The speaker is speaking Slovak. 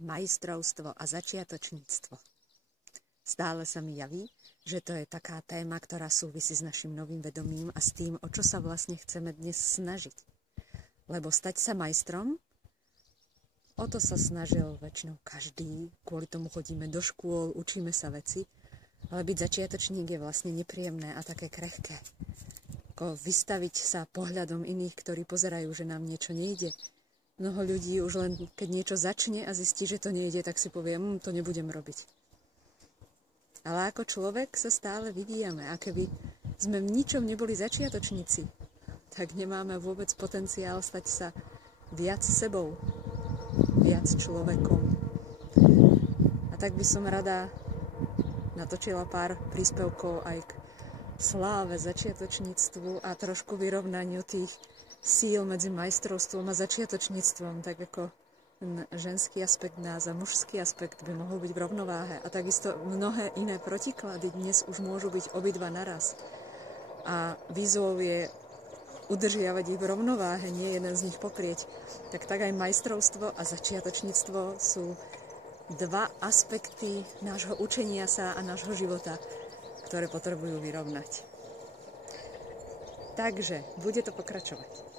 majstrovstvo a začiatočníctvo. Stále sa mi javí, že to je taká téma, ktorá súvisí s našim novým vedomím a s tým, o čo sa vlastne chceme dnes snažiť. Lebo stať sa majstrom, o to sa snažil väčšinou každý, kvôli tomu chodíme do škôl, učíme sa veci, ale byť začiatočník je vlastne nepríjemné a také krehké. Ako vystaviť sa pohľadom iných, ktorí pozerajú, že nám niečo nejde. Mnoho ľudí už len keď niečo začne a zistí, že to nejde, tak si povie, to nebudem robiť. Ale ako človek sa stále vyvíjame a keby sme v ničom neboli začiatočníci, tak nemáme vôbec potenciál stať sa viac sebou, viac človekom. A tak by som rada natočila pár príspevkov aj k sláve, začiatočníctvu a trošku vyrovnaniu tých síl medzi majstrovstvom a začiatočníctvom, tak ako ten ženský aspekt nás a mužský aspekt by mohol byť v rovnováhe. A takisto mnohé iné protiklady dnes už môžu byť obidva naraz. A výzvou je udržiavať ich v rovnováhe, nie jeden z nich poprieť. Tak aj majstrovstvo a začiatočníctvo sú dva aspekty nášho učenia sa a nášho života, ktoré potrebujú vyrovnať. Takže bude to pokračovať.